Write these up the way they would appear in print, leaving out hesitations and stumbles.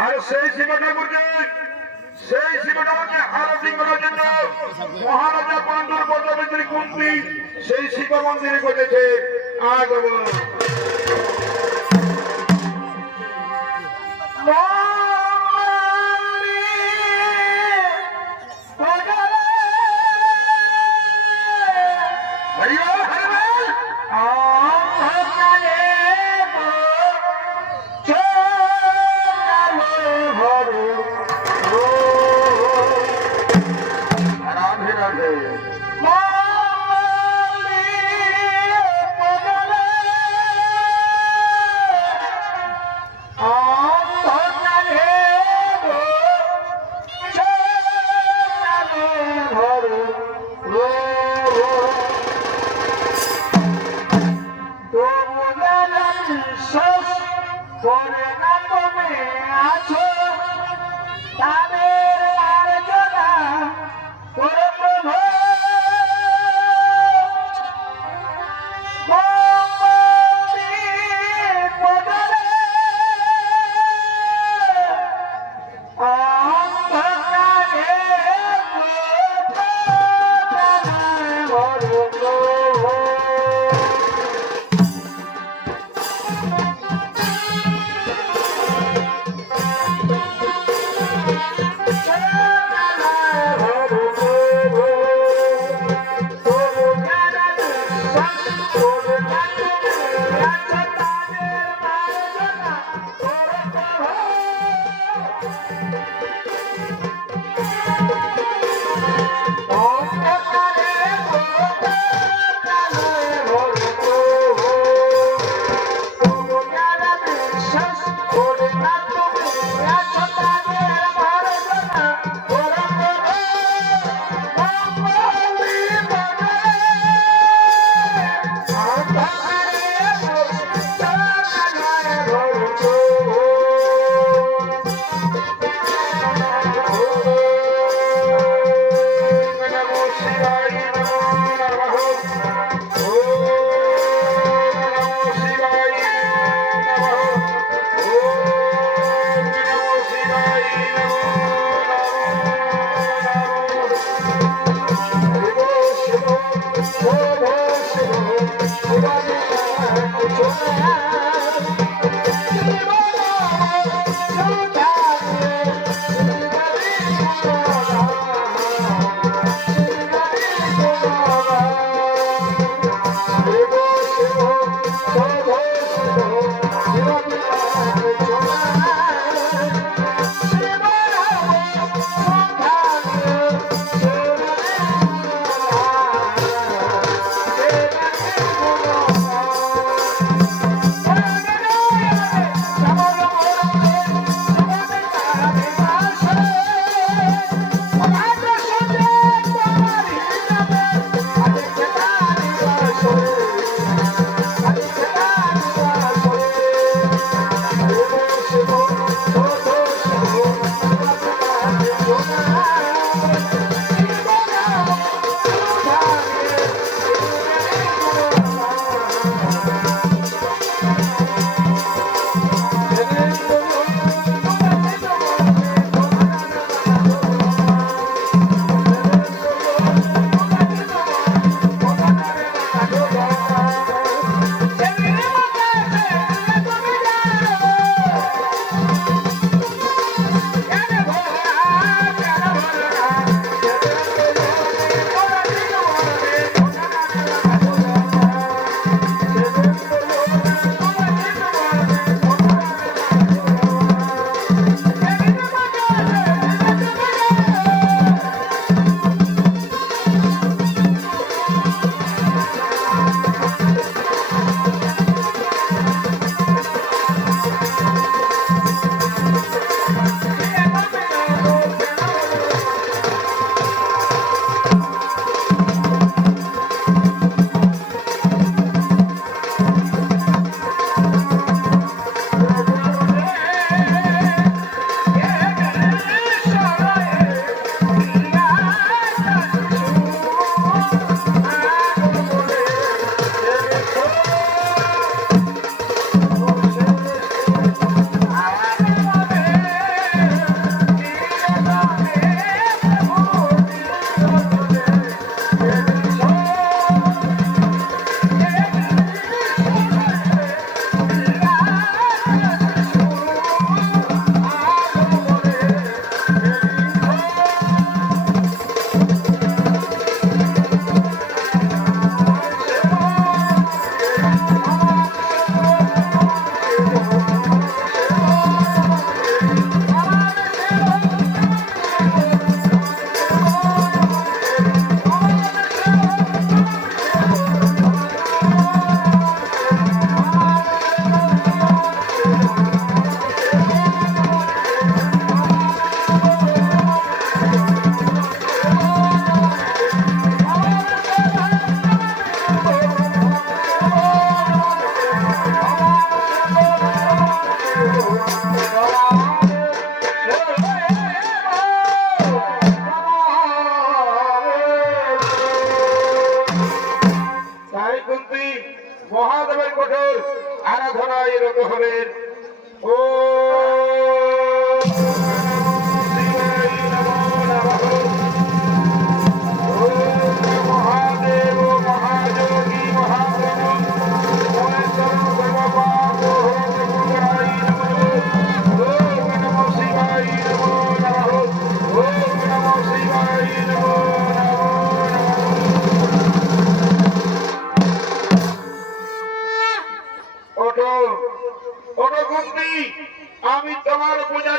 আর সেই শিব ঠাকুরকে সেই শিব ঠাকুরকে আরতি করার জন্য মহারাজা পাণ্ডুর পদ্মবিদ্রী কুন্তি সেই শিব মন্দিরে করেছে আগব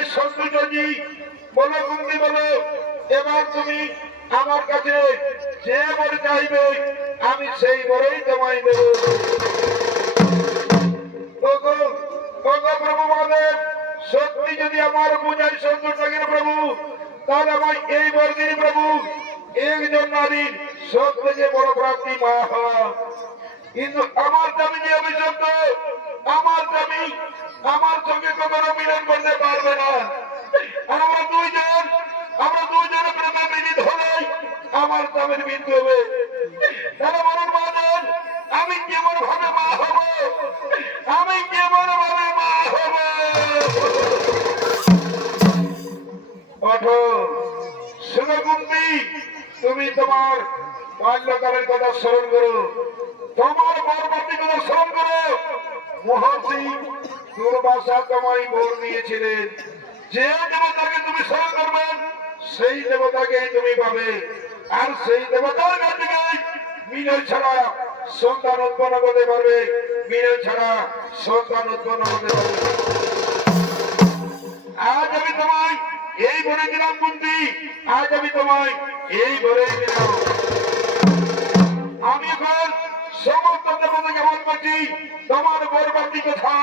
বুঝাই সন্তুজি বলো কুন্তি বলো, এবার তুমি আমার কাছে যে বর চাইবে আমি সেই বরেই তোমায় দেব। ওগো ওগো প্রভু মহাদেব, সত্যি যদি আমার বুঝাই সন্তুর থাকেন প্রভু, তাহলে আমার এই বর দিন প্রভু, একজন নারীর সবথেকে বড় প্রাপ্তি মা হওয়া। কিন্তু আমার স্বামী যে অভিশপ্ত, আমার স্বামী আমার সঙ্গে কখনো মিলন করতে পারবে না। আমরা দুইজনে প্রেমে মিলিত হলে আমার স্বামীর মৃত্যু হবে। তারা বলুন মহাজন, আমি কেমন ভাবে মা হব, আমি কেমন ভাবে মা হব। ওঠো সুরকুন্তি, তুমি তোমার বাল্যকালের কথা স্মরণ করো, তোমার বরবাদী কথা স্মরণ করো। মহর্ষি দুর্বাসা তোমায় বর দিয়েছিলেন, যে দেবতাকে তুমি স্মরণ করবেন সেই দেবতাকে তুমি পাবে। আর সেই দেবতার কাছ থেকে মিলন ছাড়া সন্তান উৎপন্ন করতে পারবে, মিলন ছাড়া সন্তান উৎপন্ন করতে পারবে। আজ আমি তোমায় এই বলে দিলাম কুন্তি, আজ আমি তোমায় এই বলে দিলাম। আমি এখন সমস্ত দেবতাকে মন করছি, তোমার বরবাদী কথা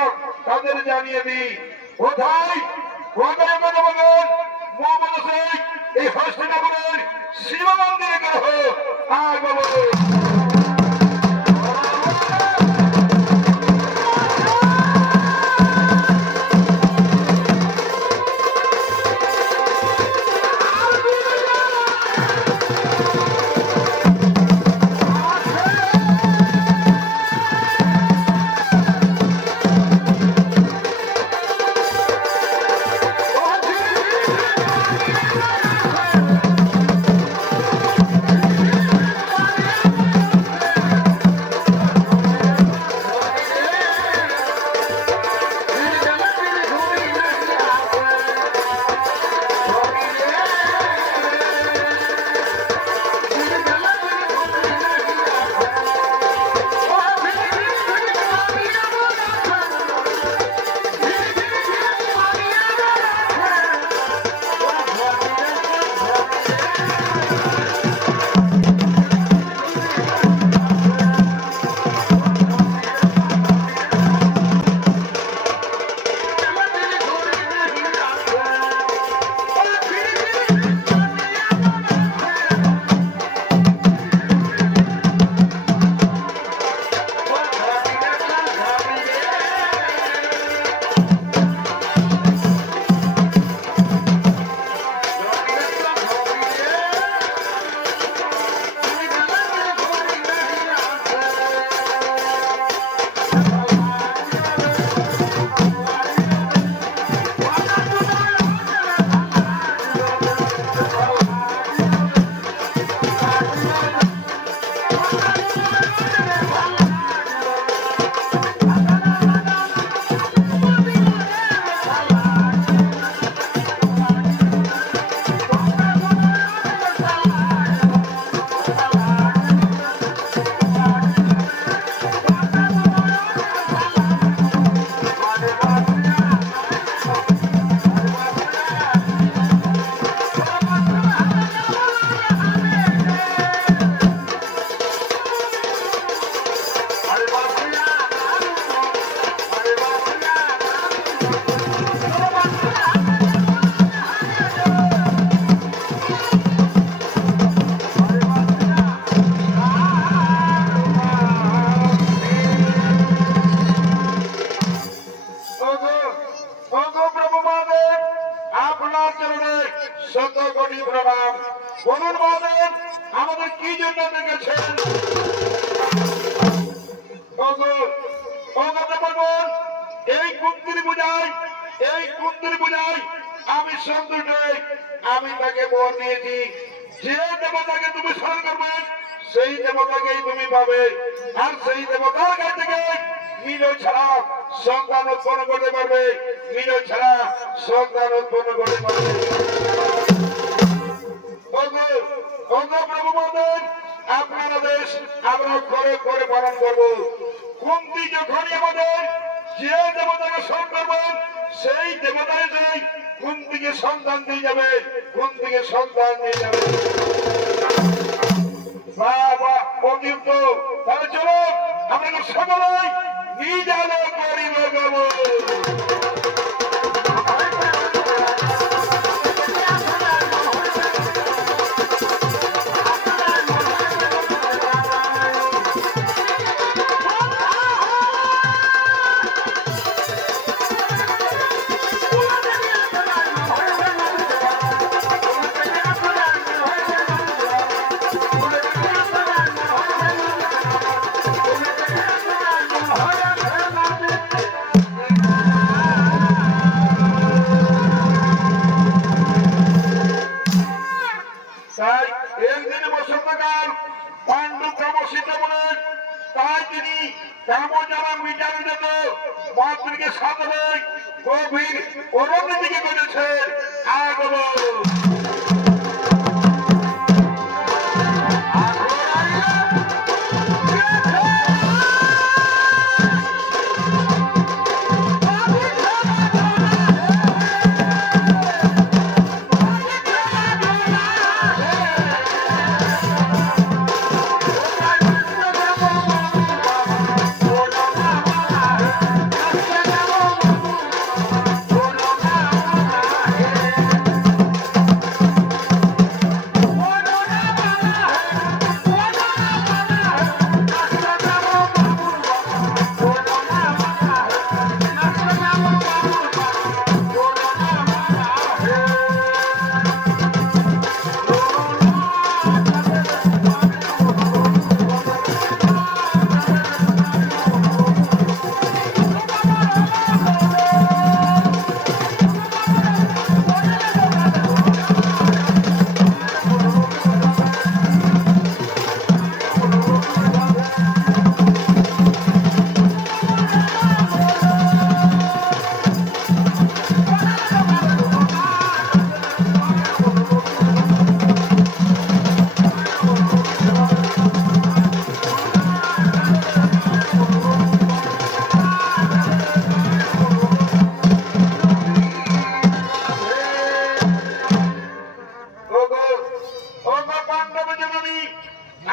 তাদের জানিয়ে দিই। কোথায় কোথায় কথা বলেন মহামনসাই, এই হস্তিনাপুরের শিব মন্দিরে গ্রহ আয় বলো। বলুন মহাদেব, আমাদের কি জন্য ডেকেছেন? এই কুন্তির পূজায় আমি সন্তুষ্ট, আমি তাকে বর দিয়েছি, যে দেবতাকে তুমি স্মরণ করবে সেই দেবতাকেই তুমি পাবে। আর সেই দেবতার কাছ থেকে মিলন ছাড়া সন্তান উৎপন্ন করতে পারবে, মিলন ছাড়া সন্তান উৎপন্ন করতে পারবে। প্রভু মহাদেব, আপনার আদেশ আমরা করে করে পালন করবো। কুন্তি যখনই আমাদের যে দেবতাকে স্মরণ করবেন সেই দেবতায় যাই দিকে সন্তান দিয়ে যাবে, কোন দিকে সন্তান দিয়ে যাবে। বাবা অতিরিক্ত, তাহলে চলো আমরা সকলেই নিজ আলো করিব গব। তাই একদিন বসন্তকাল পাণ্ডু ক্রমশিত বলে, তাই তিনি কামজালা মিটানোর জন্য মাতৃকে সাধনে গভীর অরণ্যদিকে বেড়েছেন আগমন।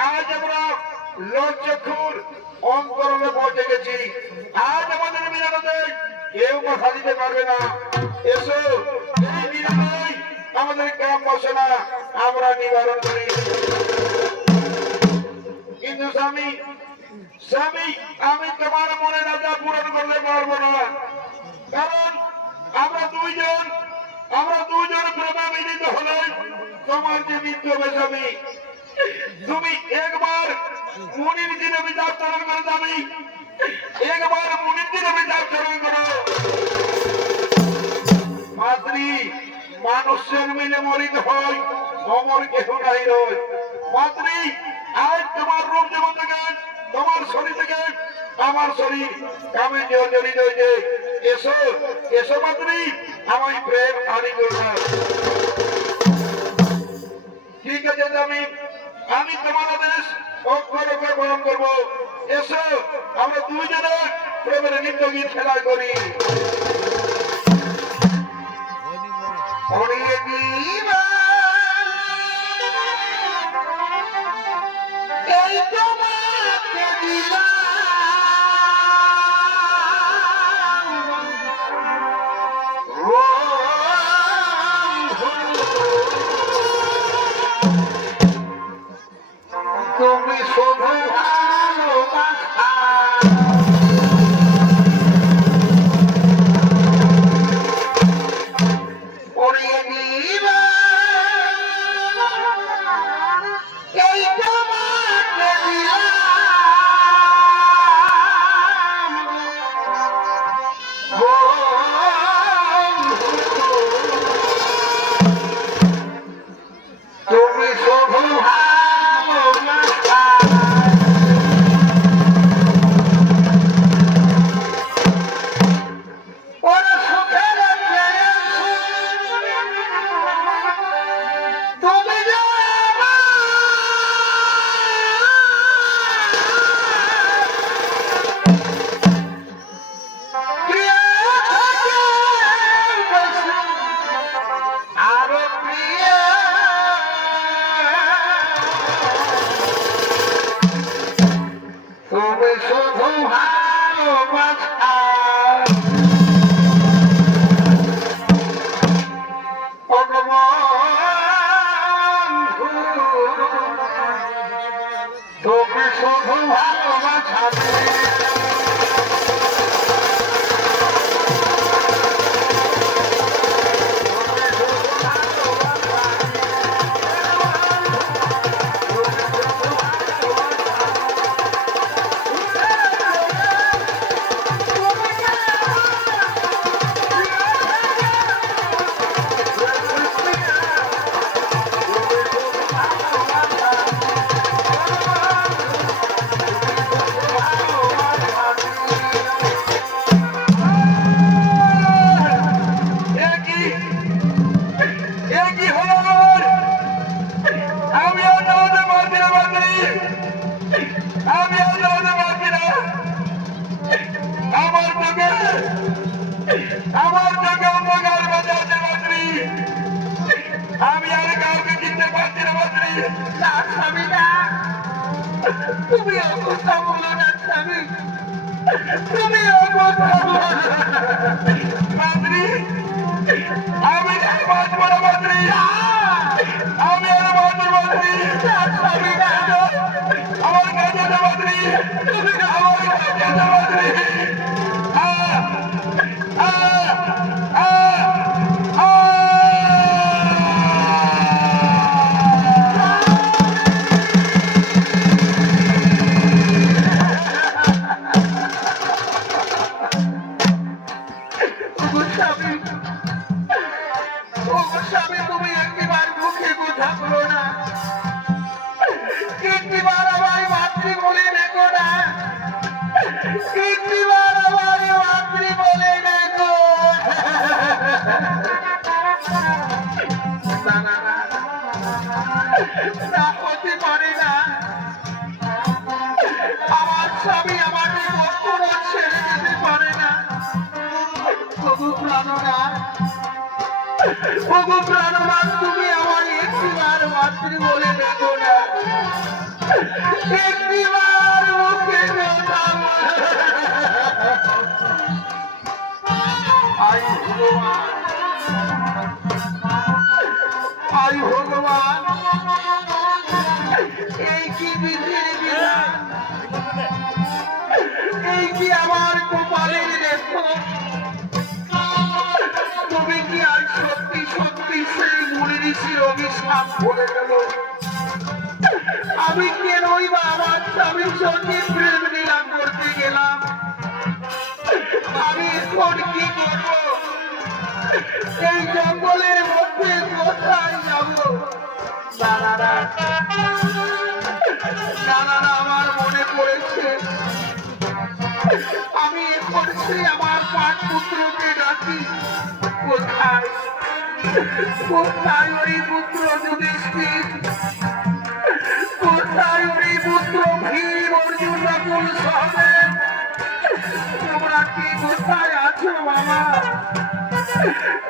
আজ আমরা লজ্জাখুর অন্তরণে পৌঁছে গেছি। আজ আমাদের মিলনে কেউ কথা দিতে পারবে না। এসো, এই মিলনে আমাদের কাম বাসনা আমরা নিবারণ করি। কিন্তু স্বামী, স্বামী, আমি তোমার মনে রাজা পূরণ করতে পারবো না, কারণ আমরা দুইজন প্রেমে মিলিত হলে তোমার যে মৃত্যু হবে স্বামী। তুমি একবার মুনির দিনে বিচার চরণ করে যাবি, একবার মুনির দিনে বিচার চরণ করো। মাতৃ, মানুষের মিলে মরিতে হয়, অমর কেহ নাই রয়। মাতৃ, আজ তোমার রূপ জীবন থেকে, তোমার শরীর থেকে আমার শরীর কামে জড়িত হয়েছে। এসো, এসো মাতৃ, আমায় প্রেম আনি না। ঠিক আছে আমি তোমার আদেশ অক্ষর অক্ষর পালন করবো। এসো, আমরা দুইজনে প্রেমের নৃত্য গীত খেলা করি। তুমি শুধু ভালোবাসা করিয়ে দিবা, এই তোমাকে দিলাম। ভগবান তোকে শুধু ভালোবাসা আমার চোখে অন্ধকার বাজাতে পারি, আমি আর কাউকে চিনতে পারছি না পাত্রী। না স্বামী না, তুমি অবস্থা বলো না স্বামী, তুমি অবস্থা বলো পাত্রী, আমি আর বাঁচব না পাত্রী, আমি আর বাঁচব পাত্রী। স্বামী না, আমার কাছে তো পাত্রী, তুমি আমার কাছে তো পাত্রী। স্বামী তুমি একটিবার মুখে কথা বলো না, একটিবার আমার মাতৃ বলে দেখো না, একটিবার আমার মাতৃ বলে দেখো। না না না, না হতে পারে না, আমার স্বামী আমাকে কখনো ছেড়ে যেতে পারে না। তবু প্রাণনা, তবু প্রাণনা, তুমি আমার একটিবার মাতৃ বলে দেখো না, একটিবার মুখে কথা বলো। আই ভগবান, আই ভগবান, এই কি বিধির বিধান, এই কি আমার কপালের রেখো। তুমি কি আর সত্যি সত্যি সেই মুনি ঋষির অভিশাপ করে গেল? আমি কেনই বা আমার স্বামীর সঙ্গে প্রেম লীলা করতে গেলাম? আমি এখন কি করব? এই জঙ্গলের মধ্যে কোথায় যাব? না না না, না না না, আমার মনে পড়েছে, আমি এখন সে আমার পাঁচ পুত্রকে ডাকি। কোথায় কোথায় ওই পুত্র যুধিষ্ঠির, কোথায় ওই পুত্র ভীম, অর্জুন, নকুল, সহদেব? তোমরা কি কোথায় আছো বাবা?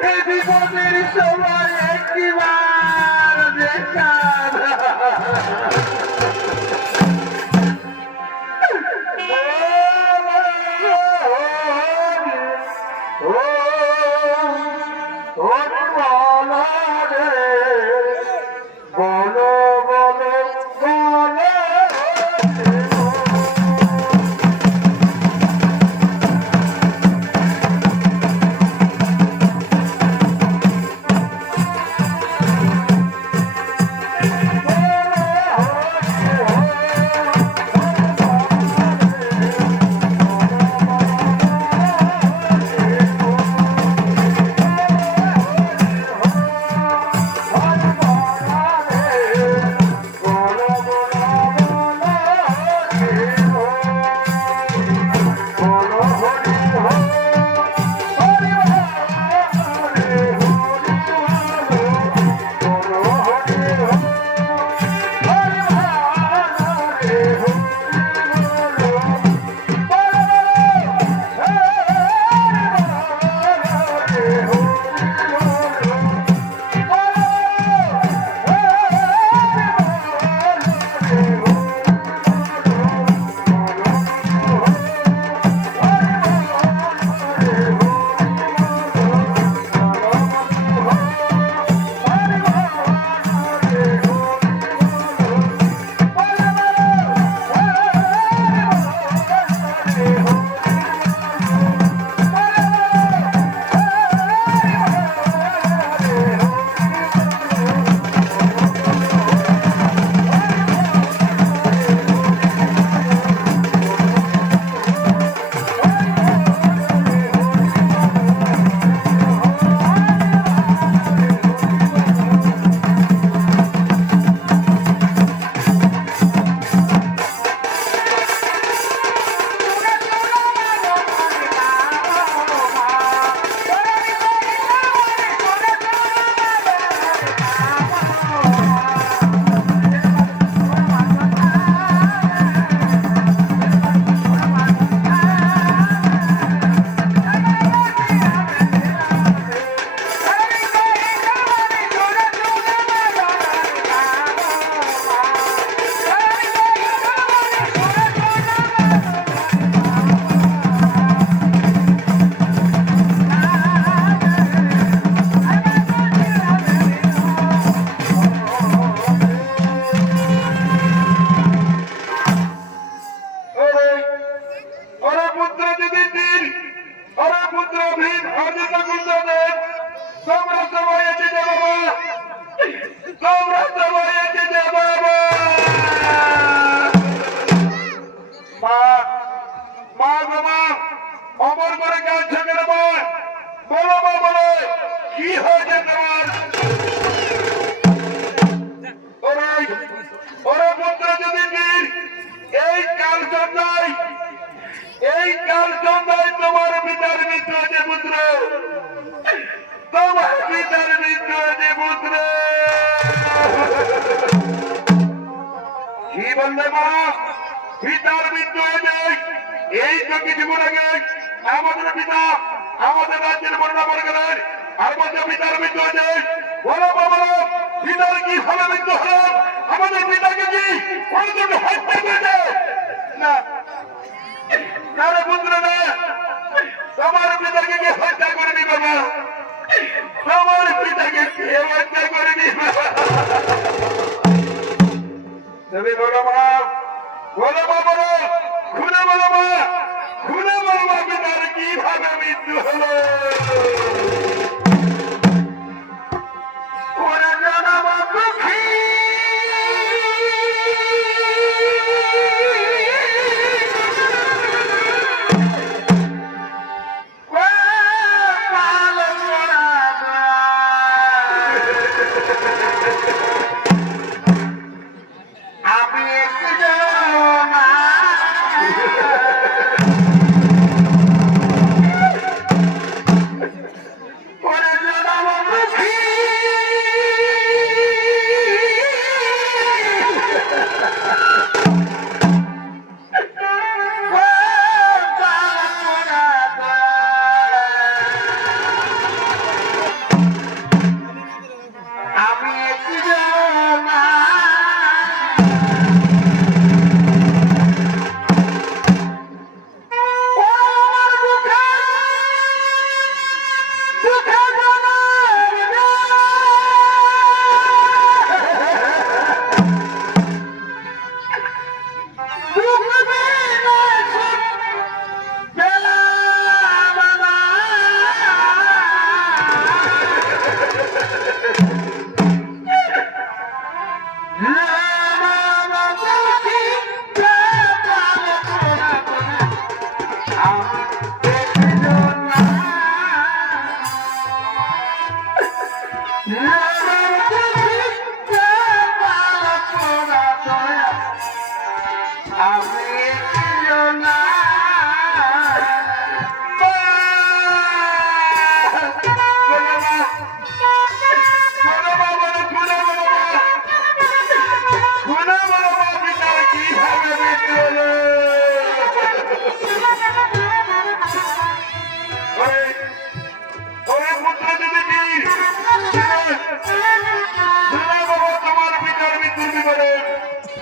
এই বিপদের সময় একটিবার দেখা বললে মা পিতার মৃত্যু হয়ে যায় এই তো কিছুক্ষণ আগে আমাদের পিতা আমাদের রাজ্যের বন্যা করে গেলেন আর বলছে পিতার মৃত্যু হয়ে যায় বলো বাবা পিতার কি ভাবে মৃত্যু হলো আমাদের পিতাকে কি কোনদিন হত্যা করেছে না তারা পুত্র না তোমার পিতাকে কি হত্যা করেনি বাবা তোমার পিতাকে কে হত্যা করেনি বাবা তুমি বলো মা বলো মা বলো খুলে বলো মা খুলে বলো মা পিতার কিভাবে মৃত্যু হলো ওরে জনম দুঃখী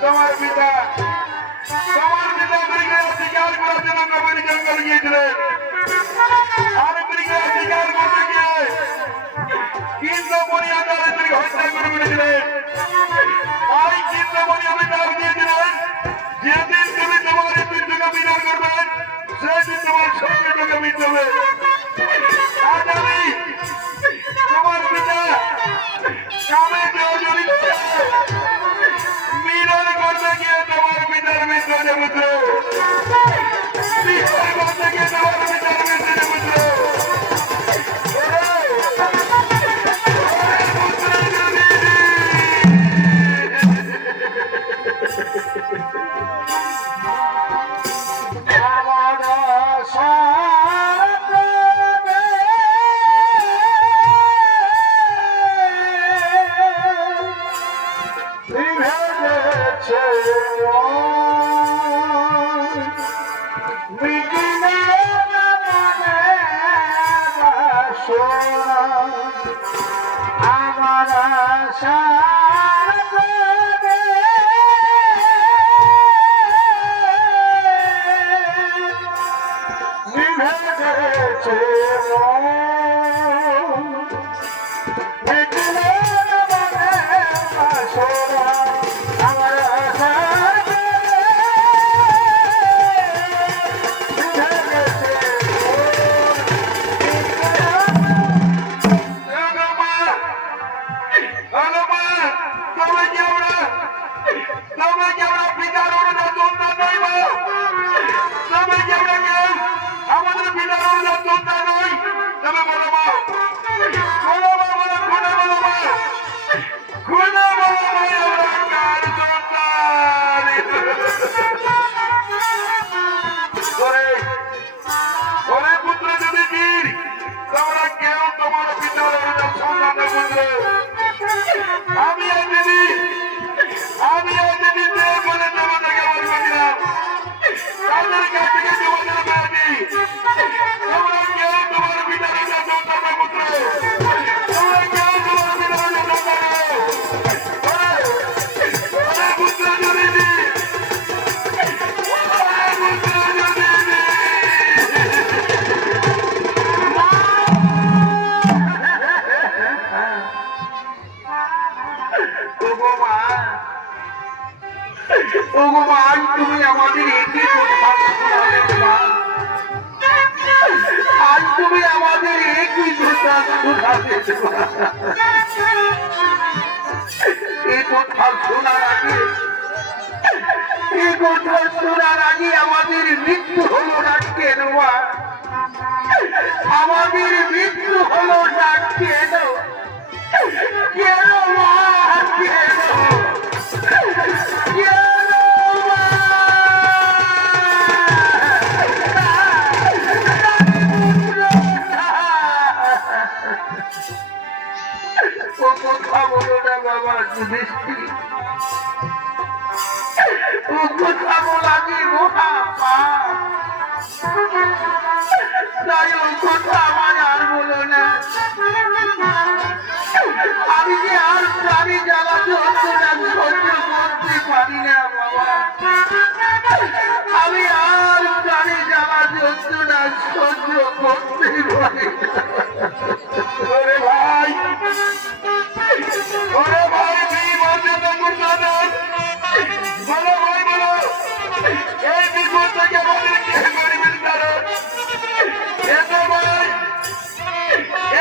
তোমার পিতা শিকার করার জন্য কবির জঙ্গল গিয়েছিলেন আর মৃগে শিকার করতে গিয়ে কিন্তু মরিয়াদারে তিনি হত্যা করে ফেলেছিলেন তাই কিন্তু মরিয়ামে ডাক দিয়েছিলেন যেদিন তুমি তোমার মৃত্যুকে বিচার করবেন সেদিন তোমার সঙ্গে মৃত্যু হবে আজ আমি তোমার পিতা কামে জড়িত মিলন করতে গিয়ে তোমার পিতার মৃত্যু যে পুত্র বিচার করতে গিয়ে তোমার পিতার মৃত্যু যে পুত্র আমার আশা আমি ওগো মা, ওগো মা, আজ তুমি আমাদের একই কথা শোনালে মা। আজ তুমি আমাদের একই কথা শোনালে মা। এই কথা শোনার আগে, এই কথা শোনার আগে আমাদের মৃত্যু হলো না কেন মা? আমাদের মৃত্যু হলো না কেন? কেন মা? কেন? কেন মা? ও কথা বলো না বাবা যুধিষ্ঠির, ও কথা বলা কি মহা পাপ। তাই ওই কথা আমার আর বলো না। আমি যে আর প্রাণী জ্বালা যন্ত্রণা সহ্য করতে পারি না বাবা। আমি আর প্রাণী জ্বালা যন্ত্রণা সহ্য করতে পারি না। ওরে ভাই, ওরে ভাই, তুই বলতে তো গুরুদান বলো ভাই বলো, এই বিপদ থেকে আমাদের কে করবেন কারণ এত ভাই,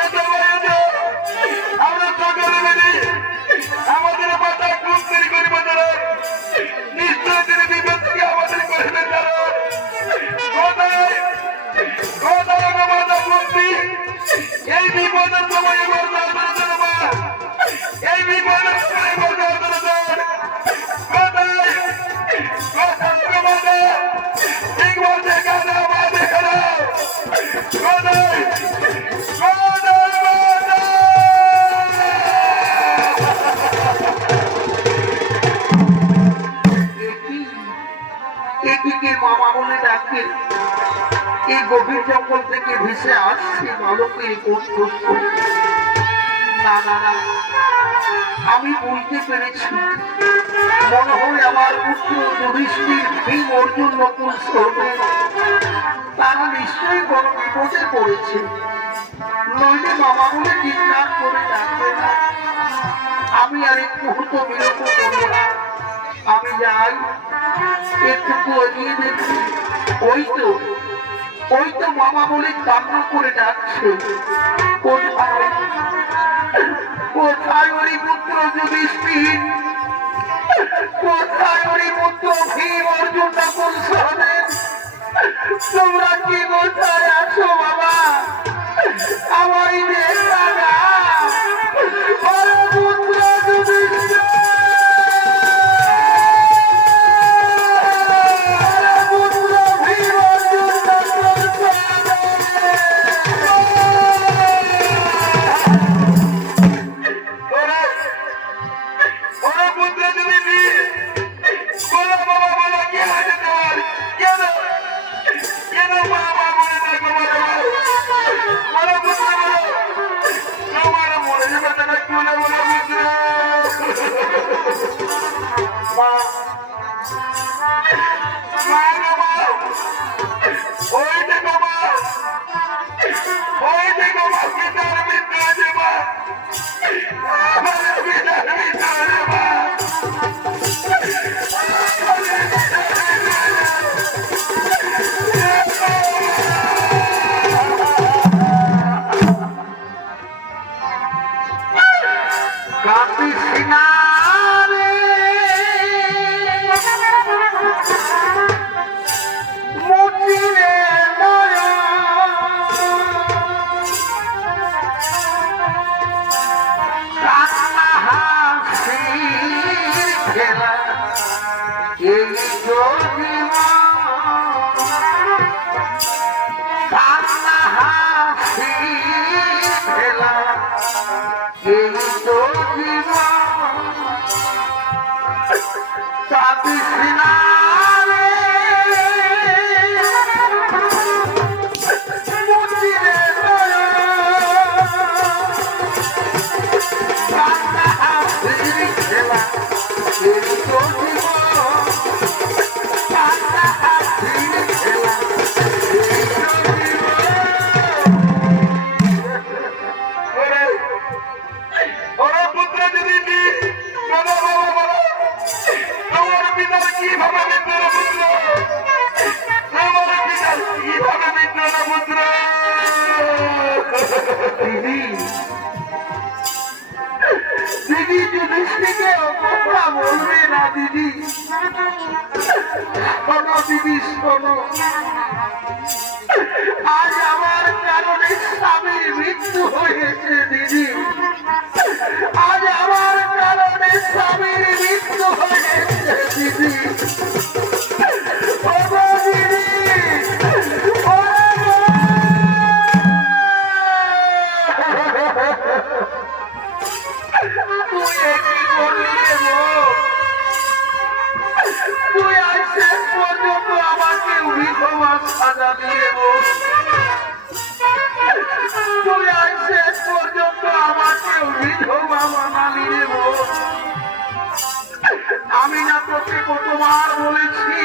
এত ভাই, এত আমরা সকলে মিলে আমাদের মাথা কুস্তির করবো তারা নিশ্চয় তিনি বিপদ থেকে আমাদের করবেন কারণ কোথায় কোথায় মাথা কুস্তি এই বিপদের সময় বর্ষা করে মা, এই বিপদের সময় বর্ষা করে কোথায় কোথায় মাথা ঠিক বলতে কাজে আমাদের খেলা কোথায় এটিকে মামা বলে ডাকে। এই গভীর জঙ্গল থেকে ভেসে আসছে বালকের কণ্ঠস্বর। না না না, আমি বুঝতে পেরেছি, মনে হয় আমার পুত্র যুধিষ্ঠির ভীম অর্জুন নকুল সহদেব তারা নিশ্চয়ই বড় বিপদে পড়েছে। নইলে মামা বলে চিৎকার করে ডাকবে না। আমি আর এক মুহূর্ত বিরত করব না। আমি যাই, একটু এগিয়ে দেখি, ওই তো মামা বলে কান্না করে ডাকছে। কোথায় কোথায় ওই পুত্র যুধিষ্ঠির? কোথায় ওই পুত্র ভীম অর্জুন নকুল সহদেব? তোমরা কি কোথায় আছো বাবা? আমায় দেখা না। ওরে পুত্র যুধিষ্ঠির, দিদি যুধিষ্ঠিকে ও কথা বলবে না দিদি। শোনো দিদি শোনো, আজ আমার কারণে স্বামীর মৃত্যু হয়েছে দিদি। আজ আমার কারণে স্বামীর মৃত্যু হয়েছে দিদি। ও গো দিদি, ও গো। তুই কি করলি রে গো? তুই আজ শেষ পর্যন্ত আমাকে বিধবা সাজা দিয়ে গো। তুই আজ শেষ পর্যন্ত আমাকে বিধবা বানালি রে গো। আমি না তোকে কতবার বলেছি,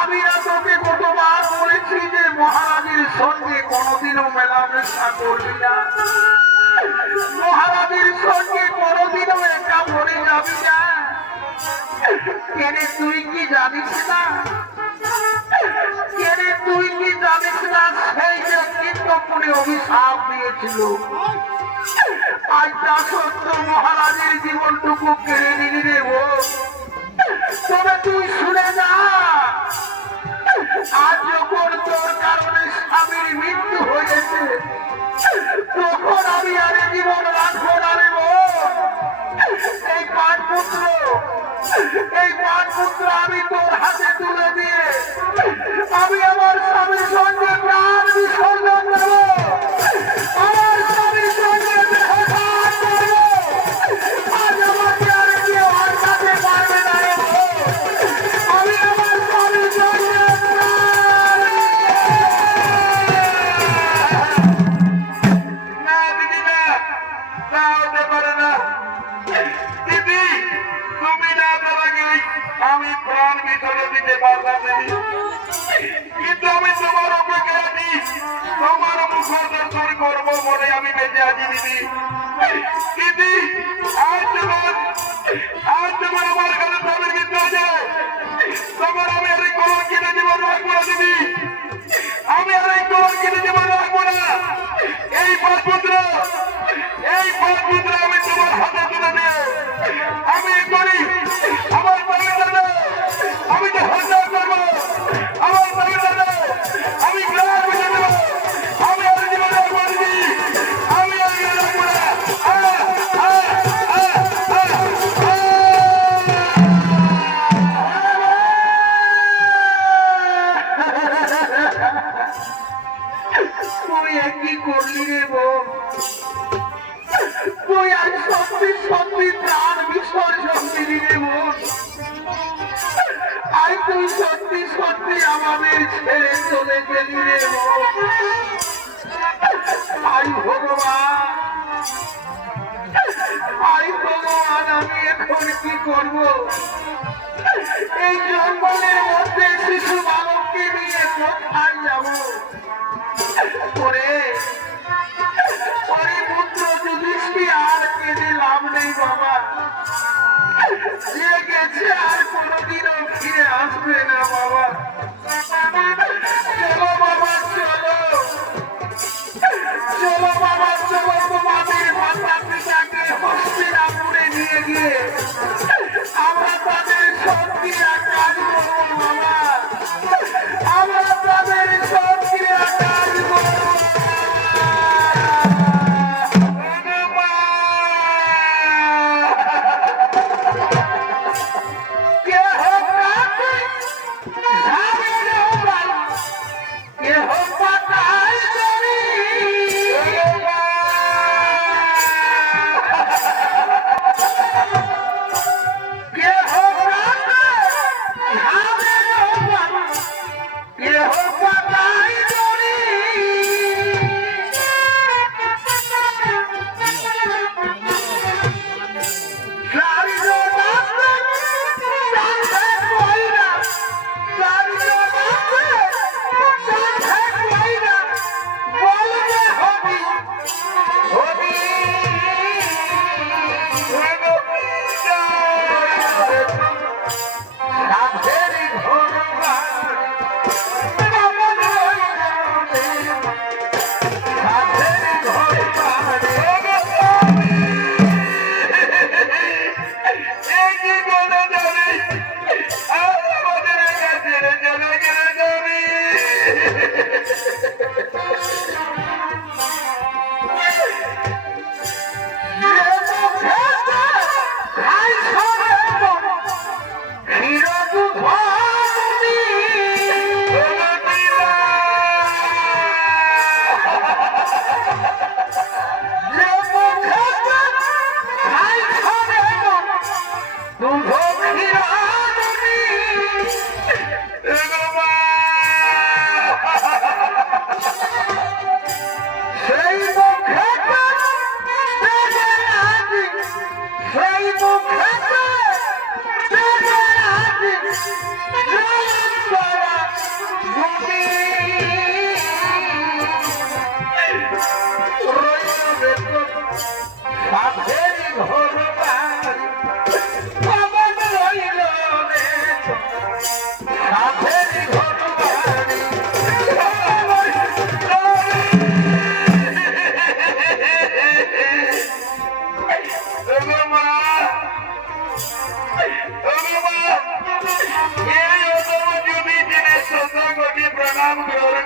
আমি না তোকে কতবার বলেছি যে মহারাজের সঙ্গে কোনোদিনও মেলামেশা করবি না, মহারাজের সঙ্গে কোনোদিনও একা ভরে যাবি না। কেনে তুই কি জানিস না? কেনে তুই কি জানিস না? সেই যে কীর্তনে অভিশাপ দিয়েছিল, আজ তা সত্য মহারাজের জীবনটুকু কেড়ে নিলি রে ও। তবে তুই শুনে যা, আজ যখন তোর কারণে স্বামীর মৃত্যু হয়েছে, তখন আমি আর জীবন রাখবো না রে ও। এই পাঁচপুত্র, এই পাঁচপুত্র আমি তোর হাতে তুলে দিয়ে আমি আমার স্বামীর সঙ্গে প্রাণ বিসর্জন দেব, আমার স্বামীর সঙ্গে দেহত্যাগ করব। আজ আমাকে আর কেউ আটকাতে পারবে না রে ও। আমি আমার স্বামীর সঙ্গে না দিদি না, তা হতে পারে না দিদি। তুমি না তার আগে আমি প্রাণ ভিতরে দিতে পারলাম দিদি, কিন্তু আমি তোমার অপেক্ষা আছি, তোমার মুখ দর্শন করবো বলে আমি বেঁচে আছি দিদি। দিদি আজ তোমার আমার কাছে স্বামীর মৃত্যু হয়ে যায়, তখন আমি আর এই কলম কিনে জীবন রাখবো না দিদি। আমি আর এই কলম কিনে জীবন রাখবো না। এই পাঁচপুত্র আমি তোমার হাতে তুলে দিয়ে আমি করি আমার পরিবার, আমি যে হত্যা করবো আমার পরিবার, আমি প্রাণ বুঝে দেবো। আমি আর জীবন রাখবো দিদি, আমি আর জীবন রাখবো না। তুই কি করলি রে বোন? তুই আজ সত্যি সত্যি প্রাণ বিসর্জন দিলি রে বোন। আজ তুই সত্যি সত্যি আমাদের ছেড়ে চলে গেলি রে বোন। আই ভগবান, আই ভগবান, আমি এখন কি করব? এই জঙ্গলের মধ্যে শিশু বালককে নিয়ে কোথায় যাব? পুত্র যুধিষ্ঠির আর কেঁদে লাভ নেই বাবা, যে গেছে আর কোনোদিনও ফিরে আসবে না বাবা। চলো বাবা চলো, চলো বাবা চলো, তোমাদের মাতা পিতাকে হস্তিনাপুরে নিয়ে গিয়ে আমরা তাদের সক্রিয়া কাজ করবো বাবা, আমরা তাদের সক্রিয়া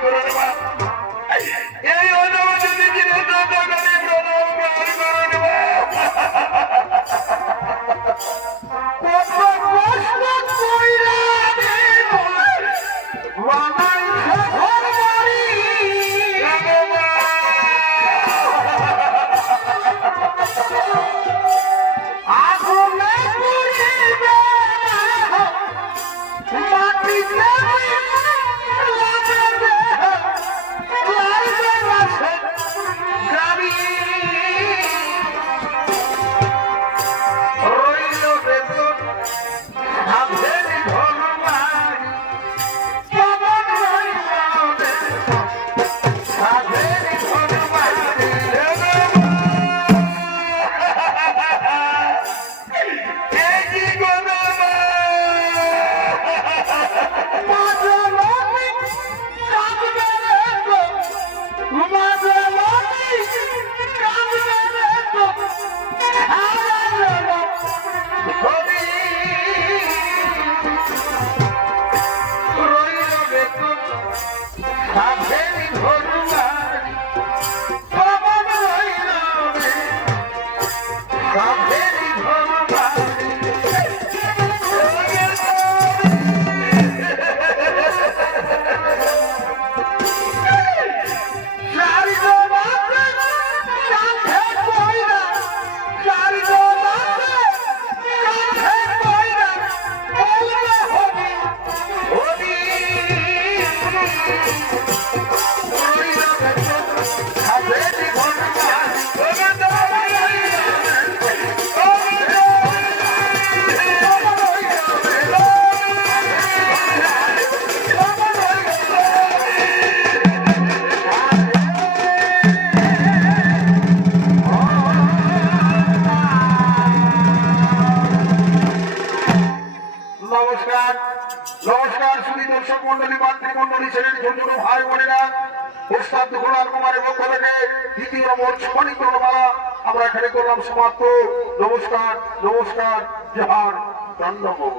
করে নেবা এই অনুমতি দিলে যতখানি প্রণাম গ্রহণ করে নেবা কত কষ্ট কইরা দেব বানাইছে ঘর বাড়ি আগুনে পুড়িবে মাটিতে লাগবে লাগবে আছে গাড়ি রইল বেতন হাতের ঘর বাড়ি পবন রইল বেতন হাতের ঘর বাড়ি এই কি করবো নমস্কার নমস্কার শ্রী দর্শক মন্ডলী মাতৃমন্ডলী ছেলের ছোট ছোট ভাই বোনেরা ওস্তাদ গোলাল কুমারের পক্ষ থেকে দ্বিতীয় মোর্চ পরিক্রমালা আমরা এখানে করলাম সমাপ্ত নমস্কার নমস্কার জোহার ধন্যবাদ।